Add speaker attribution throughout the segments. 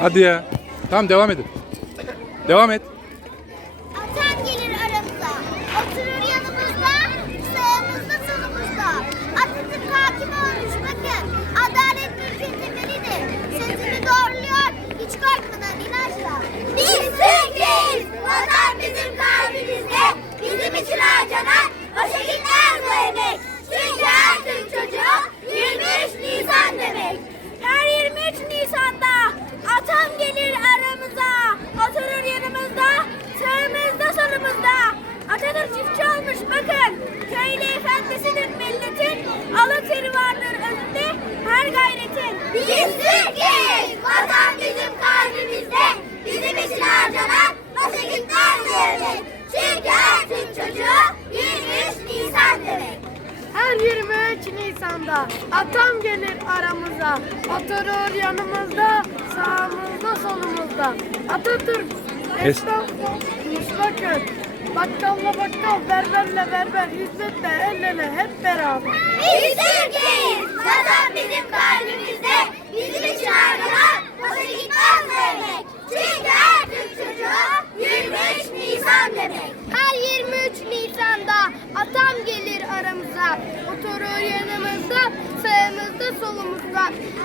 Speaker 1: Hadi ya. Tamam devam edin. Devam et.
Speaker 2: Atan gelir aramıza, oturur yanımızda, sağımızda solumuzda. Atatürk hakim olmuş bakın, adalet mülkün temelidir. Sözünü doğruluyor, hiç korkmadan inançla. Biz Türk'üz, vatan bizim kalbimizde. Bizim için harcanan, boşa gitmez bu emek. Çünkü her Türk çocuğu 23 Nisan demek. Her 23 Nisan'da atam gelir aramıza, oturur yanımızda, sağımızda solumuzda. Atatürk çiftçi olmuş bakın, köylü efendisidir milletin, alın teri vardır önünde her gayretin. Biz Türk'üz, vatan bizim kalbimizde, bizim için harcanan, gitmez demek. Çünkü her Türk çocuğu 23 Nisan demek.
Speaker 3: Her 23 Nisan'da atam gelir aramıza. Oturur yanımızda, sağımızda, solumuzda. Atatürk
Speaker 1: Es-
Speaker 3: esnafmış bakın. Bakkalla bakkal, berberle berber, hizmetle el ele hep beraber.
Speaker 2: Biz Türk'üz, vatan bizim kalbimizde, bizim için harcanan, boşa gitmez bu emek. Çünkü her Türk çocuğu 23 Nisan demek.
Speaker 3: Her 23 Nisan'da atam gelir aramıza. Oturur yanımızda, sağımızda, solumuzda.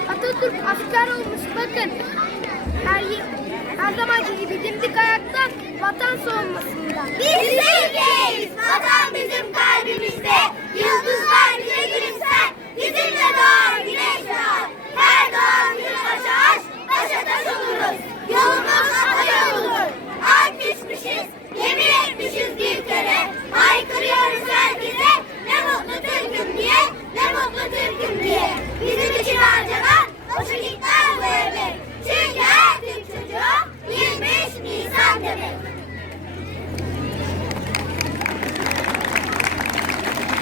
Speaker 3: Atatürk asker olmuş bakın. Her, her zamanki gibi dimdik ayakta vatan savunmasında.
Speaker 2: Biz Türk'üz, হবে